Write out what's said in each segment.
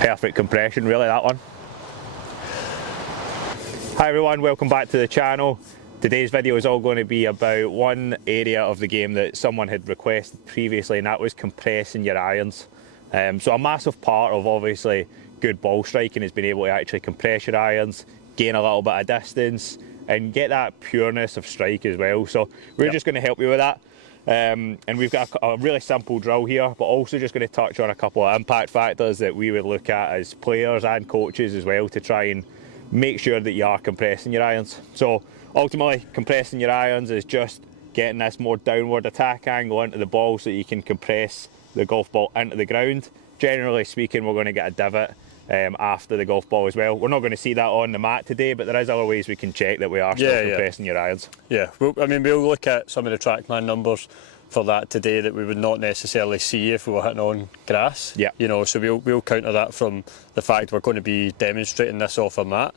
Perfect compression, really, that one. Hi everyone, welcome back to the channel. Today's video is all going to be about one area of the game that someone had requested previously, and that was compressing your irons. So a massive part of obviously good ball striking is being able to actually compress your irons, gain a little bit of distance and get that pureness of strike as well. So we're just going to help you with that. And we've got a really simple drill here, but also just going to touch on a couple of impact factors that we would look at as players and coaches as well to try and make sure that you are compressing your irons. So ultimately, compressing your irons is just getting this more downward attack angle into the ball so that you can compress the golf ball into the ground. Generally speaking, we're going to get a divot after the golf ball as well. We're not going to see that on the mat today, but there is other ways we can check that we are still compressing your irons. Yeah, well, I mean, we'll look at some of the TrackMan numbers for that today that we would not necessarily see if we were hitting on grass. Yeah. You know, so we'll counter that from the fact we're going to be demonstrating this off a mat.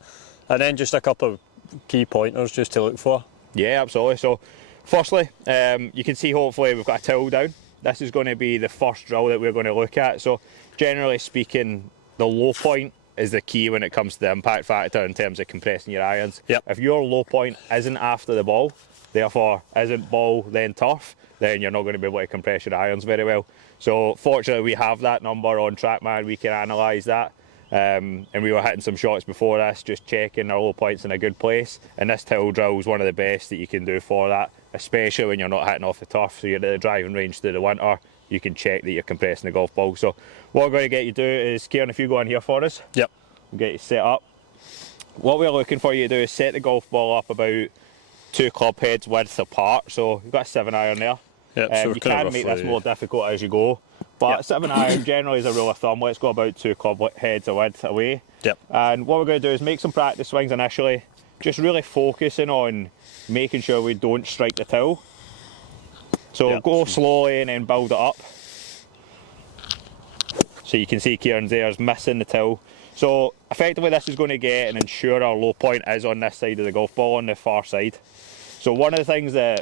And then just a couple of key pointers just to look for. Yeah, absolutely. So firstly, you can see hopefully we've got a towel down. This is going to be the first drill that we're going to look at. So generally speaking, the low point is the key when it comes to the impact factor in terms of compressing your irons. Yep. If your low point isn't after the ball, therefore isn't ball then turf, then you're not going to be able to compress your irons very well. So fortunately we have that number on TrackMan, we can analyse that. And we were hitting some shots before this, just checking our low points in a good place. And this towel drill is one of the best that you can do for that, especially when you're not hitting off the turf. So you're at the driving range through the winter, you can check that you're compressing the golf ball. So what we're going to get you to do is, Kieran, if you go in here for us. Yep. We'll get you set up. What we're looking for you to do is set the golf ball up about 2 club heads width apart. So you've got a 7-iron there. Yep, so you can make this more difficult as you go. But 7-iron generally is a rule of thumb. Let's go about 2 club heads of width away. Yep. And what we're going to do is make some practice swings initially, just really focusing on making sure we don't strike the towel. So go slowly and then build it up. So you can see Kieran's there is missing the towel. So effectively this is going to get and ensure our low point is on this side of the golf ball, on the far side. So one of the things that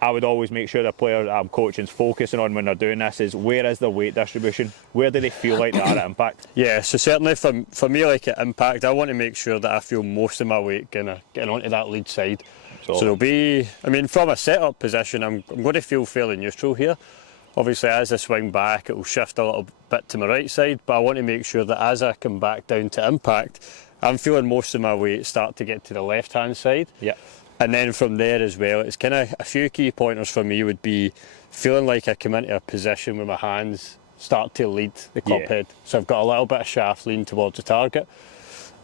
I would always make sure the player I'm coaching is focusing on when they're doing this is, where is the weight distribution? Where do they feel like they are at impact? Yeah, so certainly for me, like at impact, I want to make sure that I feel most of my weight getting onto that lead side. So there'll be, I mean, from a setup position, I'm going to feel fairly neutral here. Obviously, as I swing back, it will shift a little bit to my right side, but I want to make sure that as I come back down to impact, I'm feeling most of my weight start to get to the left-hand side. Yeah. And then from there as well, it's kind of a few key pointers for me would be feeling like I come into a position where my hands start to lead the club head. So I've got a little bit of shaft lean towards the target.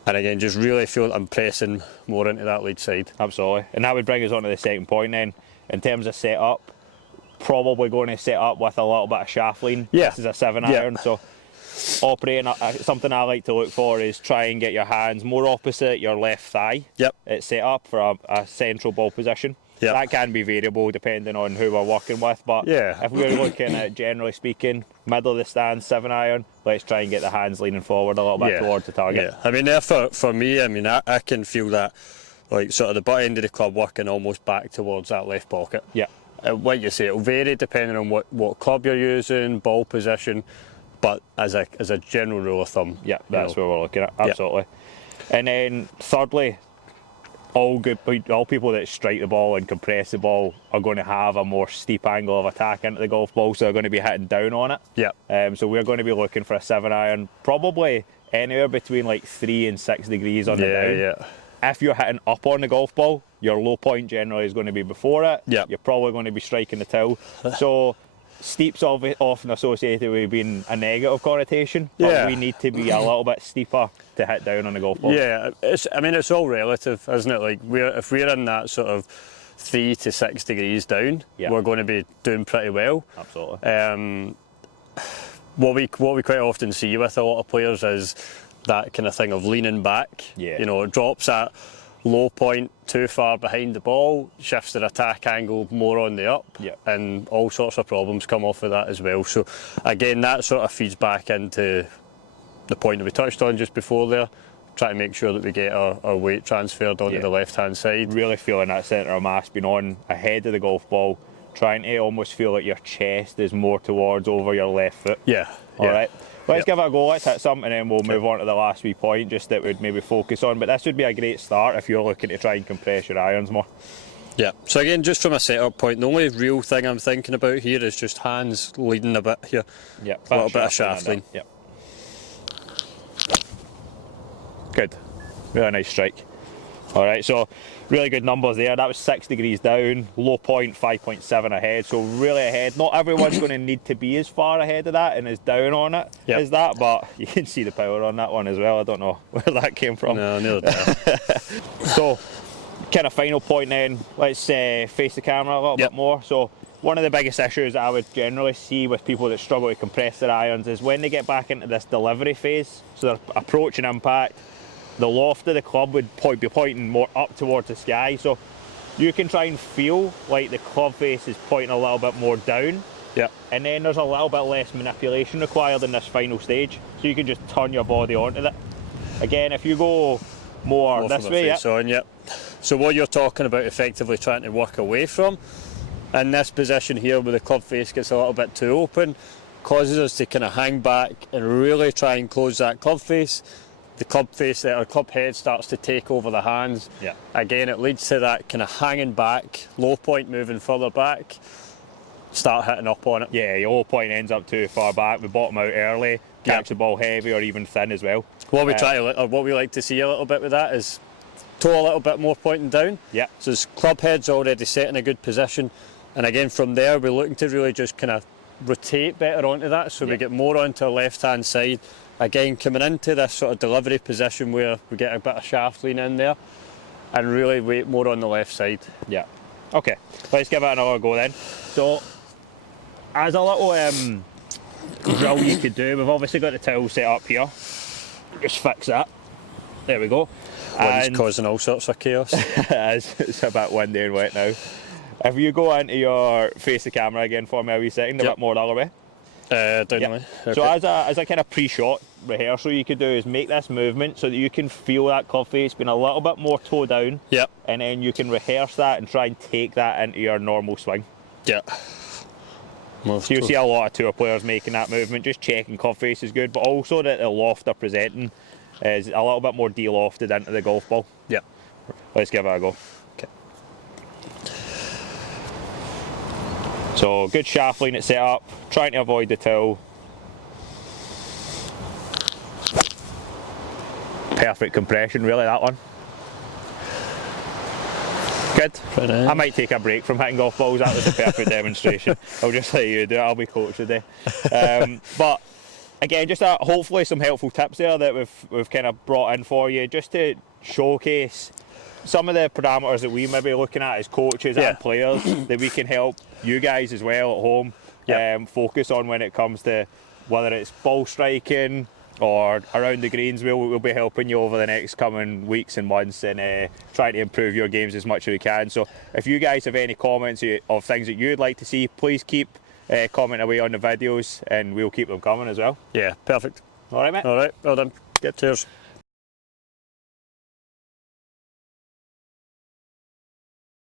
And again, just really feel I'm pressing more into that lead side. Absolutely. And that would bring us on to the second point then. In terms of setup, probably going to set up with a little bit of shaft lean. Yeah. This is a 7-iron, so operating, something I like to look for is try and get your hands more opposite your left thigh. Yep. It's set up for a central ball position. Yep. That can be variable depending on who we're working with, but if we're looking at, generally speaking, middle of the stand, 7-iron, let's try and get the hands leaning forward a little bit towards the target. Yeah, I mean, there for me, I mean, I can feel that, like, sort of the butt end of the club working almost back towards that left pocket. Yeah. Like you say, it'll vary depending on what club you're using, ball position, but as a general rule of thumb. Yeah, that's what we're looking at, absolutely. And then thirdly, all people that strike the ball and compress the ball are going to have a more steep angle of attack into the golf ball, so they're going to be hitting down on it. Yeah. So we're going to be looking for a 7-iron, probably anywhere between like 3 and 6 degrees on the down. Yeah. If you're hitting up on the golf ball, your low point generally is going to be before it. Yeah. You're probably going to be striking the towel. So steep's often associated with being a negative connotation, but we need to be a little bit steeper to hit down on the golf ball. Yeah, I mean, it's all relative, isn't it? Like, if we're in that sort of 3 to 6 degrees down, we're going to be doing pretty well. Absolutely. What we quite often see with a lot of players is that kind of thing of leaning back. Yeah. You know, it drops at low point too far behind the ball, shifts their attack angle more on the up, and all sorts of problems come off of that as well. So again, that sort of feeds back into the point that we touched on just before there, try to make sure that we get our weight transferred onto the left hand side. Really feeling that centre of mass being on ahead of the golf ball, trying to almost feel like your chest is more towards over your left foot. Yeah. All right. Let's give it a go. Let's hit something, and then we'll move on to the last wee point, just that we'd maybe focus on. But this would be a great start if you're looking to try and compress your irons more. Yeah. So again, just from a setup point, the only real thing I'm thinking about here is just hands leading a bit here. Yeah. A little bit of shaft lean. Yeah. Good. Really nice strike. All right, so really good numbers there. That was 6 degrees down, low point 5.7 ahead, so really ahead. Not everyone's going to need to be as far ahead of that and as down on it as that, but you can see the power on that one as well. I don't know where that came from. No, neither do I. So, kind of final point then, let's face the camera a little bit more. So, one of the biggest issues that I would generally see with people that struggle to compress their irons is when they get back into this delivery phase, so they're approaching impact, the loft of the club would be pointing more up towards the sky, so you can try and feel like the club face is pointing a little bit more down. Yeah. And then there's a little bit less manipulation required in this final stage, so you can just turn your body onto it. Again, if you go more this way, So what you're talking about effectively trying to work away from, in this position here where the club face gets a little bit too open, causes us to kind of hang back and really try and close that club face. The club face, or club head, starts to take over the hands. Yeah. Again, it leads to that kind of hanging back, low point moving further back, start hitting up on it. Yeah, your low point ends up too far back. We bottom out early, catch the ball heavy or even thin as well. What we what we like to see a little bit with that is toe a little bit more pointing down. Yeah. So his club head's already set in a good position, and again from there we're looking to really just kind of rotate better onto that, so we get more onto our left hand side. Again, coming into this sort of delivery position where we get a bit of shaft lean in there and really weight more on the left side. Yeah. Okay, let's give it another go then. So, as a little drill you could do, we've obviously got the towel set up here. Just fix that. There we go. Wind's causing all sorts of chaos. It's a bit windy and wet now. If you go into your face the camera again for me a wee second, a bit more the other way. Down the way. Okay. So as a kind of pre-shot rehearsal you could do is make this movement so that you can feel that club face being a little bit more toe down. Yep. And then you can rehearse that and try and take that into your normal swing. Yeah. So you see a lot of tour players making that movement, just checking club face is good, but also that the loft they're presenting is a little bit more de-lofted into the golf ball. Yeah. Let's give it a go. Okay. So good shaft lean it's set up, trying to avoid the towel. Perfect compression, really, that one. Good. I might take a break from hitting golf balls. That was a perfect demonstration. I'll just let you do it. I'll be coach today. But again, just hopefully some helpful tips there that we've kind of brought in for you, just to showcase some of the parameters that we may be looking at as coaches and players that we can help you guys as well at home focus on when it comes to whether it's ball striking or around the greens. We'll be helping you over the next coming weeks and months and trying to improve your games as much as we can. So if you guys have any comments of things that you'd like to see, please keep commenting away on the videos and we'll keep them coming as well. Yeah, perfect. All right, mate? All right, well done. Good. Cheers.